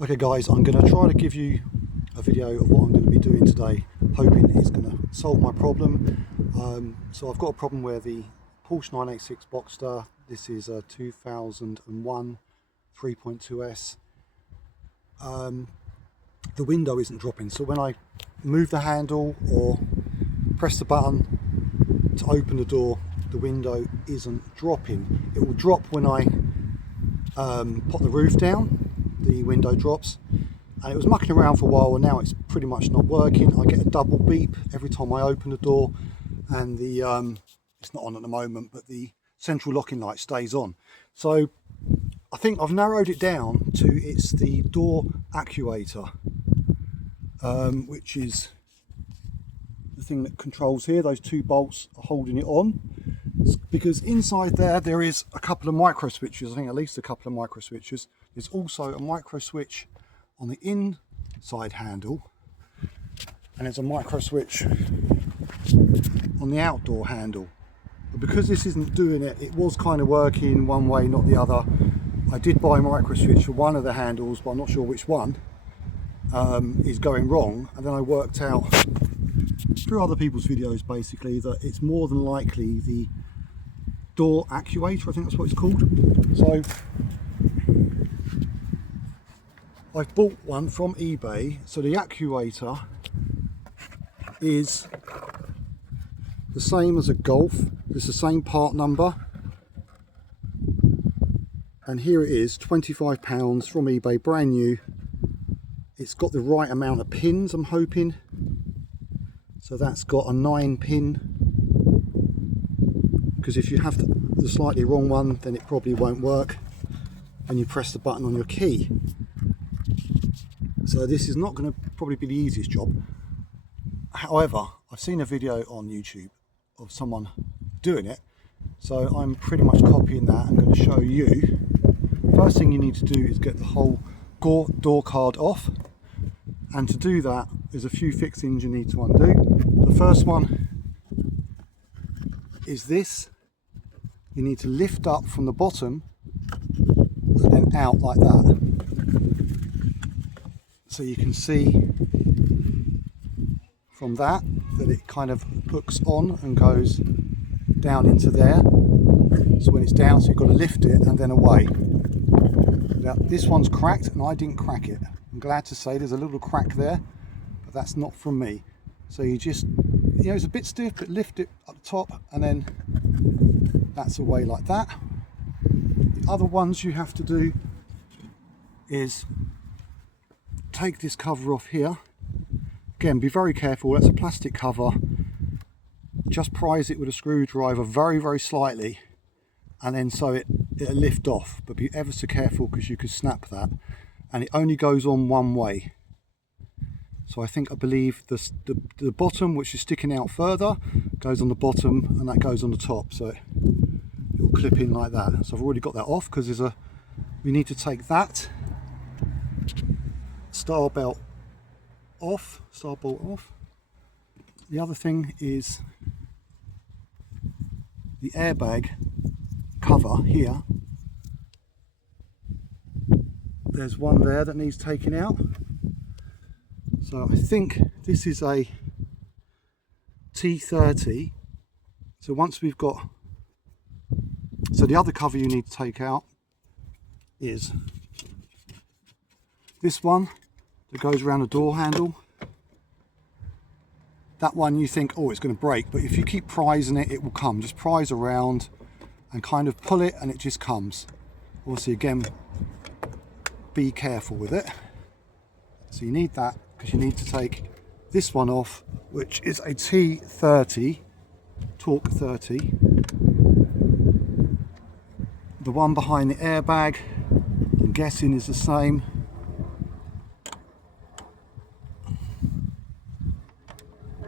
Okay guys, I'm going to try to give you a video of what I'm going to be doing today, hoping it's going to solve my problem. So I've got a problem where the Porsche 986 Boxster, this is a 2001 3.2S, the window isn't dropping. So when I move the handle or press the button to open the door, the window isn't dropping. It will drop when I put the roof down. The window drops, and it was mucking around for a while, and now it's pretty much not working. I get a double beep every time I open the door, and the it's not on at the moment, but the central locking light stays on. So I think I've narrowed it down to it's the door actuator, which is the thing that controls here. Those two bolts are holding it on, because inside there is a couple of micro switches. I think at least a couple of micro switches. There's also a micro switch on the inside handle, and there's a micro switch on the outdoor handle. But because this isn't doing it, it was kind of working one way, not the other. I did buy a micro switch for one of the handles, but I'm not sure which one is going wrong. And then I worked out through other people's videos basically that it's more than likely the door actuator, I think that's what it's called. So I've bought one from eBay. So the actuator is the same as a Golf. It's the same part number, and here it is, £25 from eBay, brand new. It's got the right amount of pins, I'm hoping. So that's got a 9-pin, because if you have the slightly wrong one, then it probably won't work when you press the button on your key. So this is not going to probably be the easiest job. However, I've seen a video on YouTube of someone doing it, so I'm pretty much copying that. I'm going to show you. First thing you need to do is get the whole door card off, and to do that there's a few fixings you need to undo. The first one is this. You need to lift up from the bottom and then out like that, so you can see from that it kind of hooks on and goes down into there. So when it's down, so you've got to lift it and then away. Now this one's cracked, and I didn't crack it. I'm glad to say there's a little crack there, but that's not from me. So you just, it's a bit stiff, but lift it up the top and then that's away like that. The other ones you have to do is take this cover off here. Again, be very careful, that's a plastic cover. Just prise it with a screwdriver very, very slightly, and then so it'll lift off, but be ever so careful because you could snap that, and it only goes on one way. So I believe the bottom, which is sticking out further, goes on the bottom, and that goes on the top, so it'll clip in like that. So I've already got that off, because we need to take that star bolt off. The other thing is the airbag cover here. There's one there that needs taking out. So I think this is a T30. So once we've got, so the other cover you need to take out is this one that goes around the door handle. That one you think, oh, it's going to break, but if you keep prising it, it will come. Just prise around and kind of pull it, and it just comes. Obviously, again, be careful with it. So you need that, because you need to take this one off, which is a T30, Torque 30. The one behind the airbag, I'm guessing, is the same.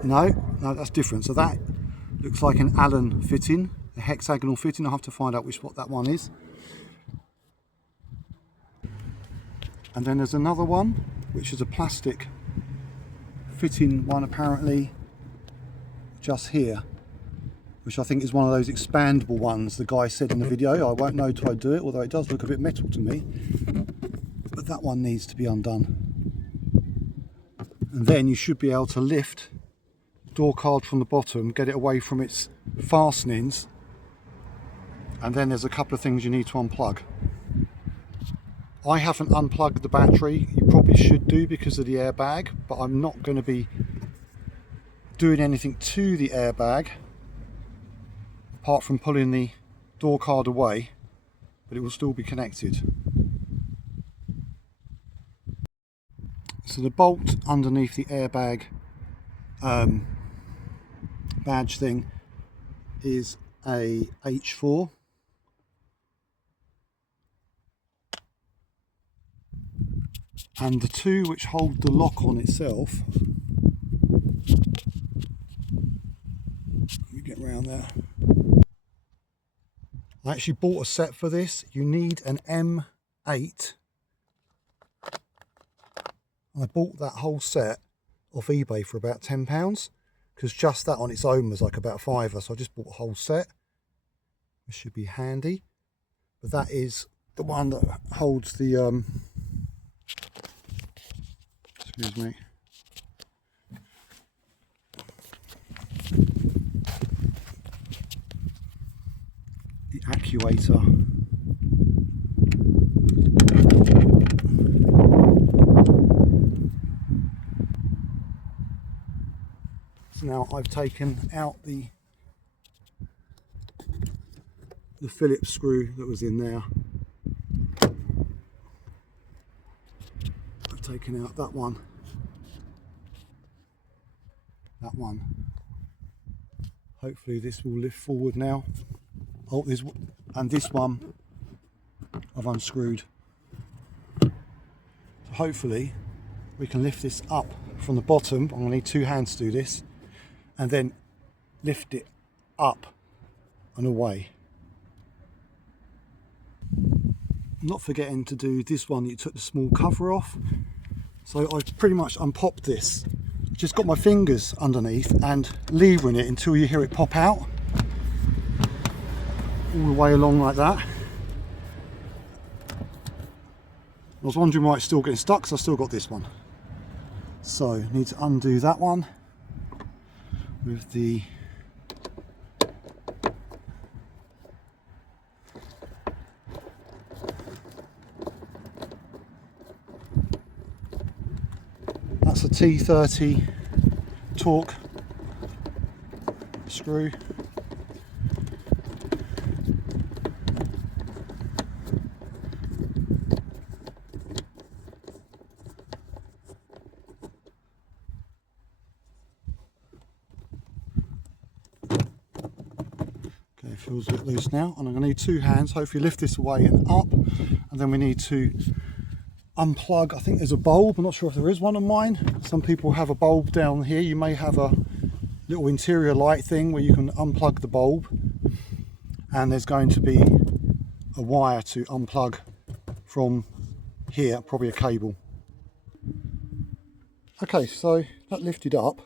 No, that's different. So that looks like an Allen fitting, a hexagonal fitting. I'll have to find out what that one is. And then there's another one, which is a plastic fitting one, apparently, just here, which I think is one of those expandable ones the guy said in the video. I won't know till I do it, although it does look a bit metal to me. but that one needs to be undone. And then you should be able to lift the door card from the bottom, get it away from its fastenings, and then there's a couple of things you need to unplug. I haven't unplugged the battery. You probably should do because of the airbag, but I'm not going to be doing anything to the airbag apart from pulling the door card away, but it will still be connected. So the bolt underneath the airbag badge thing is a H4. And the two which hold the lock on itself, let me get around there. I actually bought a set for this. You need an M8. I bought that whole set off eBay for about £10 because just that on its own was like about £5, so I just bought a whole set. This should be handy. But that is the one that holds the excuse me. The actuator. So now I've taken out the Phillips screw that was in there. I've taken out that one. That one. Hopefully this will lift forward now. Oh, and this one I've unscrewed. So hopefully we can lift this up from the bottom. I'm going to need two hands to do this, and then lift it up and away. Not forgetting to do this one, you took the small cover off. So I've pretty much unpopped this. Just got my fingers underneath and levering it until you hear it pop out. All the way along like that. I was wondering why it's still getting stuck, because I've still got this one. So I need to undo that one with the that's a T30 torque screw. Okay, it feels a bit loose now, and I'm going to need two hands. Hopefully lift this away and up, and then we need to unplug. I think there's a bulb. I'm not sure if there is one on mine. Some people have a bulb down here. You may have a little interior light thing where you can unplug the bulb, and there's going to be a wire to unplug from here, probably a cable. Okay, so that lifted up,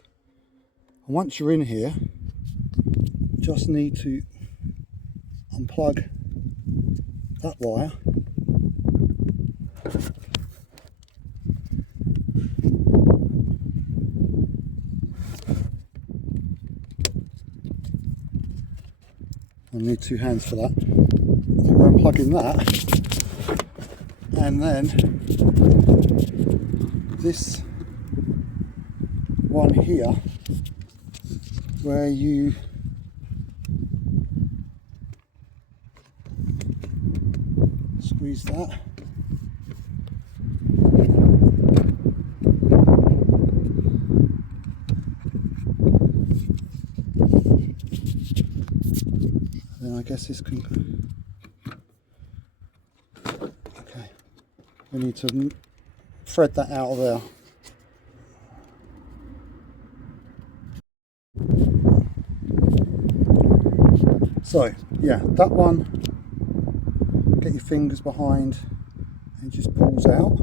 and once you're in here, you just need to unplug that wire. I need two hands for that. So we're unplugging that, and then this one here, where you squeeze that. Then I guess this can. Okay, we need to thread that out of there. So yeah, that one, get your fingers behind and it just pulls out.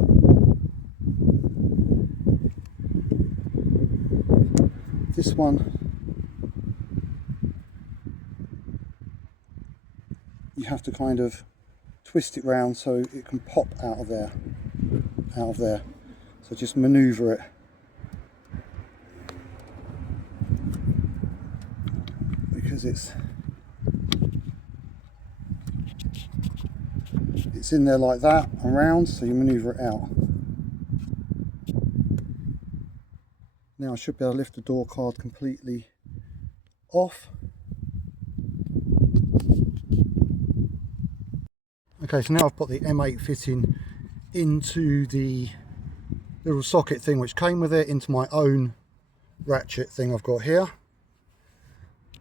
This one, you have to kind of twist it round so it can pop out of there. out of there. So just manoeuvre it. Because it's in there like that and round, so you manoeuvre it out. Now I should be able to lift the door card completely off. Okay, so now I've put the M8 fitting into the little socket thing which came with it, into my own ratchet thing I've got here,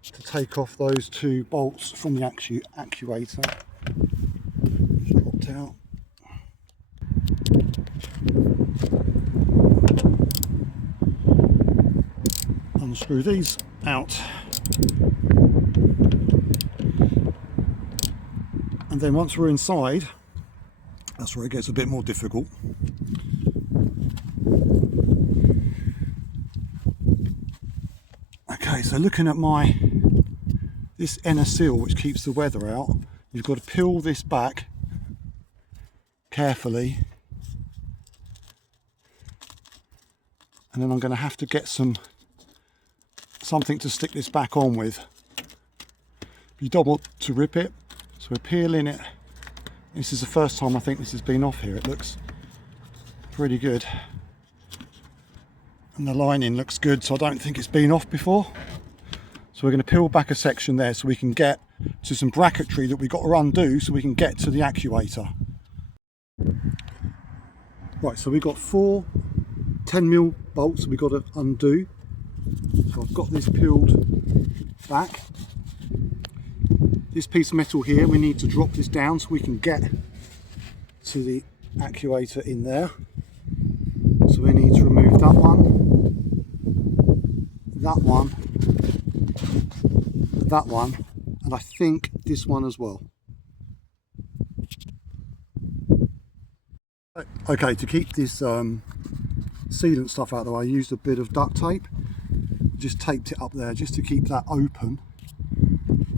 to take off those two bolts from the actuator. Just dropped out. Unscrew these out. And then once we're inside, that's where it gets a bit more difficult. Okay, so looking at this inner seal which keeps the weather out, you've got to peel this back carefully, and then I'm going to have to get something to stick this back on with. You don't want to rip it, so we're peeling it. This is the first time I think this has been off here. It looks pretty good, and the lining looks good, so I don't think it's been off before. So we're going to peel back a section there so we can get to some bracketry that we've got to undo so we can get to the actuator. Right, so we've got 4 10mm bolts we've got to undo. So I've got this peeled back. This piece of metal here, we need to drop this down so we can get to the actuator in there. So we need to remove that one, that one, and I think this one as well. Okay, to keep this sealant stuff out of the way, I used a bit of duct tape. Just taped it up there just to keep that open.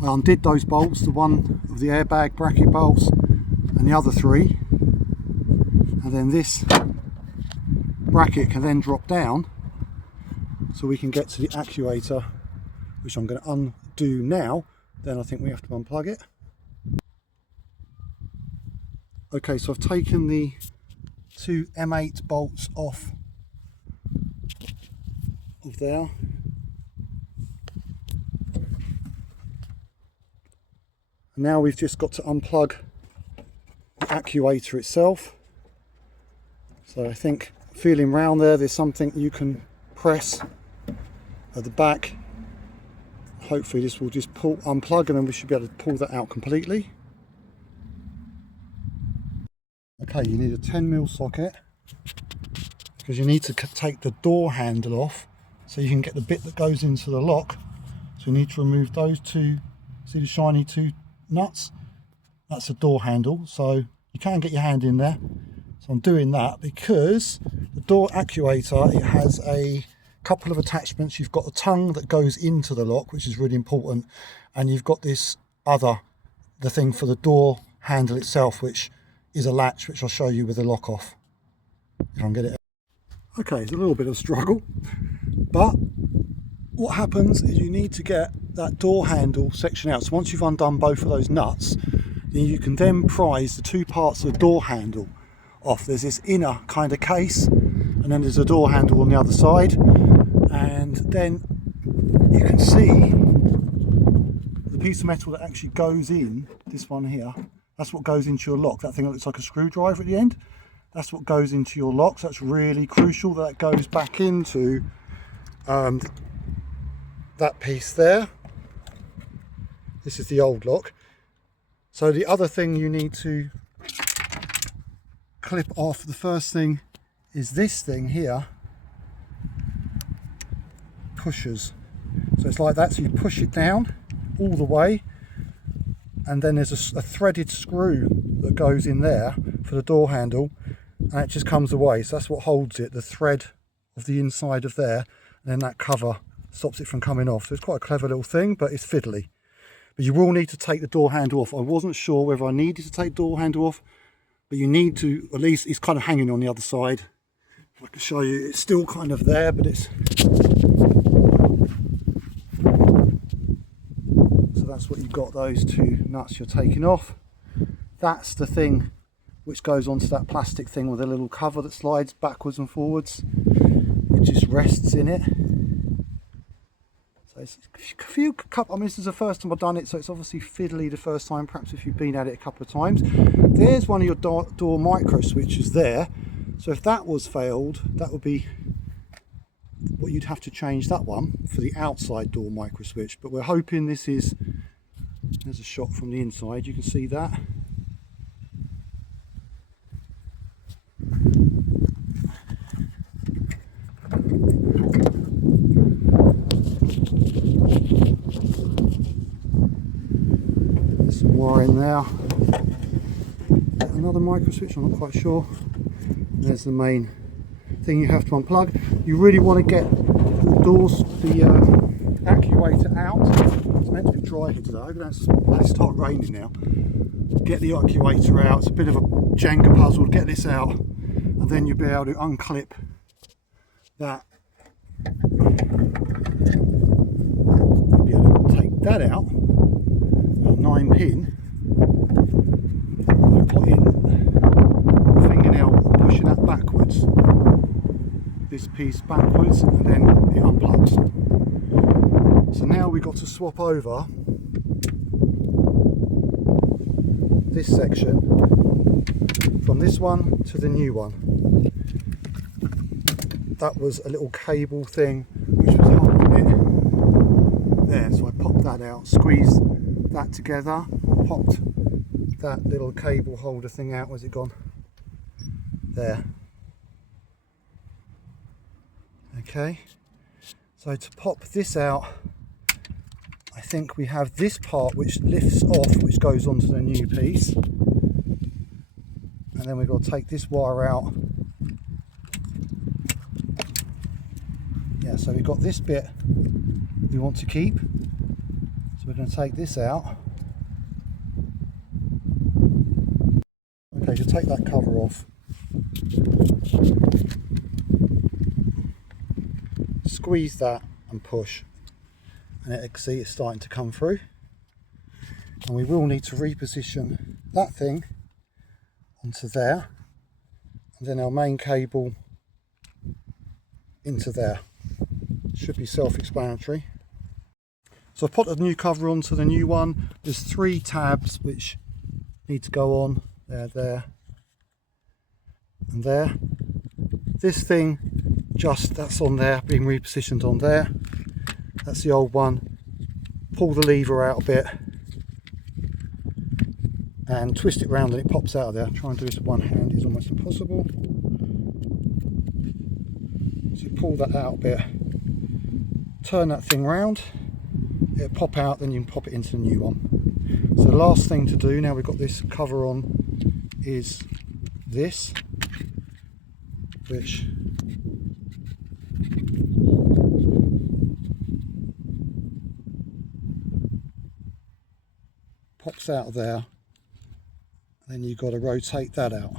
I undid those bolts, the one of the airbag bracket bolts and the other 3, and then this bracket can then drop down so we can get to the actuator, which I'm going to undo now. Then I think we have to unplug it. Okay, so I've taken the 2 M8 bolts off of there. And now we've just got to unplug the actuator itself. So I think, feeling round there's something you can press at the back. Hopefully this will just unplug, and then we should be able to pull that out completely. Okay, you need a 10mm socket because you need to take the door handle off so you can get the bit that goes into the lock. So you need to remove those 2, see the shiny 2 nuts? That's a door handle, so you can get your hand in there. So I'm doing that because the door actuator, it has a couple of attachments. You've got the tongue that goes into the lock, which is really important, and you've got this the thing for the door handle itself, which is a latch, which I'll show you with the lock off if I can get it. Okay, it's a little bit of a struggle, but what happens is you need to get that door handle section out. So once you've undone both of those nuts, then you can then prise the 2 parts of the door handle off. There's this inner kind of case, and then there's a door handle on the other side, and then you can see the piece of metal that actually goes in, this one here, that's what goes into your lock. That thing that looks like a screwdriver at the end, that's what goes into your lock. So that's really crucial that goes back into that piece there. This is the old lock. So the other thing you need to clip off, the first thing is this thing here, pushers. So it's like that, so you push it down all the way, and then there's a threaded screw that goes in there for the door handle, and it just comes away. So that's what holds it, the thread of the inside of there, and then that cover stops it from coming off. So it's quite a clever little thing, but it's fiddly. But you will need to take the door handle off. I wasn't sure whether I needed to take the door handle off, but you need to, at least it's kind of hanging on the other side. If I can show you, it's still kind of there, but it's, so that's what you've got, those two nuts you're taking off. That's the thing which goes onto that plastic thing with a little cover that slides backwards and forwards. It just rests in it. So it's a few couple, I mean, this is the first time I've done it, so it's obviously fiddly the first time. Perhaps if you've been at it a couple of times. There's one of your door micro switches there. So if that was failed, that would be what you'd have to change, that one for the outside door micro switch. But we're hoping this is, there's a shot from the inside, you can see that. There's some wire in there. Another micro switch, I'm not quite sure. There's the main thing you have to unplug. You really want to get the doors, the actuator out. It's meant to be dry here today. I'm going to let it start raining now. Get the actuator out. It's a bit of a Jenga puzzle to get this out, and then you'll be able to unclip that. You'll be able to take that out. A 9-pin. Put in the fingernail, pushing that backwards. This piece backwards, and then it unplugs. So now we've got to swap over this section from this one to the new one. That was a little cable thing which was holding it there, so I popped that out, squeezed that together, popped that little cable holder thing out. Where's it gone? There. Okay, so to pop this out, I think we have this part which lifts off, which goes onto the new piece, and then we've got to take this wire out. Yeah, so we've got this bit we want to keep, so we're going to take this out. Okay, so take that cover off. Squeeze that and push, and it, see, it's starting to come through. And we will need to reposition that thing onto there, and then our main cable into there. Should be self-explanatory. So I've put the new cover onto the new one. There's 3 tabs which need to go on. There, and there. This thing, just that's on there, being repositioned on there. That's the old one. Pull the lever out a bit and twist it round, and it pops out of there. Try and do this with one hand is almost impossible. So you pull that out a bit, turn that thing round, it'll pop out, then you can pop it into the new one. So the last thing to do, now we've got this cover on, is this, which pops out of there. Then you've got to rotate that out.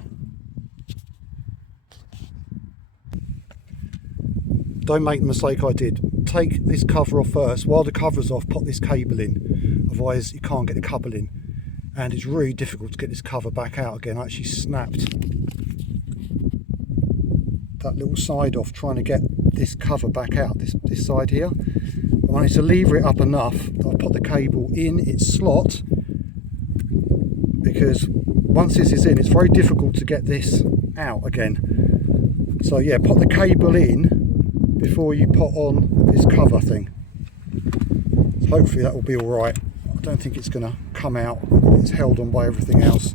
Don't make the mistake I did. Take this cover off first. While the cover's off, pop this cable in. Otherwise you can't get the cover in. And it's really difficult to get this cover back out again. I actually snapped that little side off trying to get this cover back out, this side here. I wanted to lever it up enough that I put the cable in its slot, because once this is in, it's very difficult to get this out again. So yeah, put the cable in before you put on this cover thing. So hopefully that will be all right. I don't think it's going to come out. It's held on by everything else.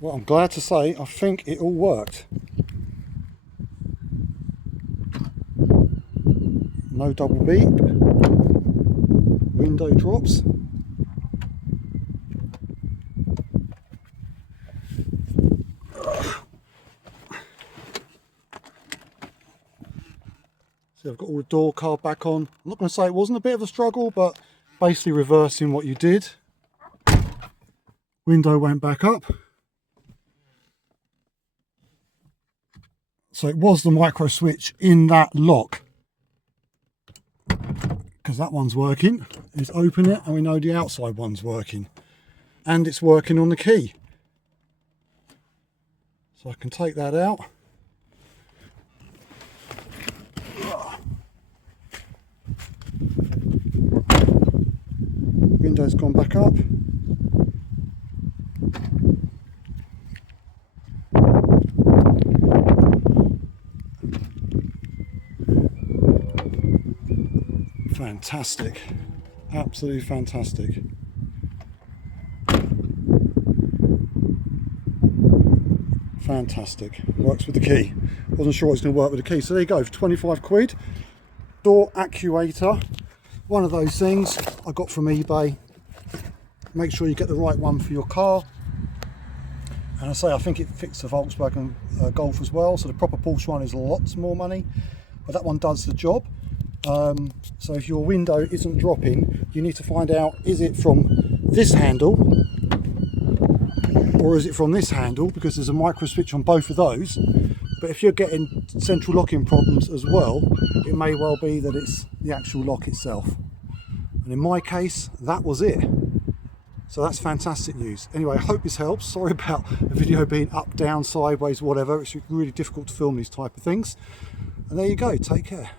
Well, I'm glad to say I think it all worked. No double beep. Window drops. So I've got all the door card back on. I'm not going to say it wasn't a bit of a struggle, but basically reversing what you did. Window went back up. So it was the micro switch in that lock, because that one's working. Let's open it and we know the outside one's working, and it's working on the key. So I can take that out. Window's gone back up. Fantastic, absolutely fantastic. Fantastic, works with the key. Wasn't sure it was going to work with the key. So there you go, for 25 quid. Door actuator, one of those things I got from eBay. Make sure you get the right one for your car. And I say I think it fits the Volkswagen Golf as well. So the proper Porsche one is lots more money, but that one does the job. So if your window isn't dropping, you need to find out, is it from this handle or is it from this handle, because there's a micro switch on both of those. But if you're getting central locking problems as well, it may well be that it's the actual lock itself. And in my case, that was it. So that's fantastic news. Anyway, I hope this helps. Sorry about the video being up, down, sideways, whatever. It's really difficult to film these type of things. And there you go, take care.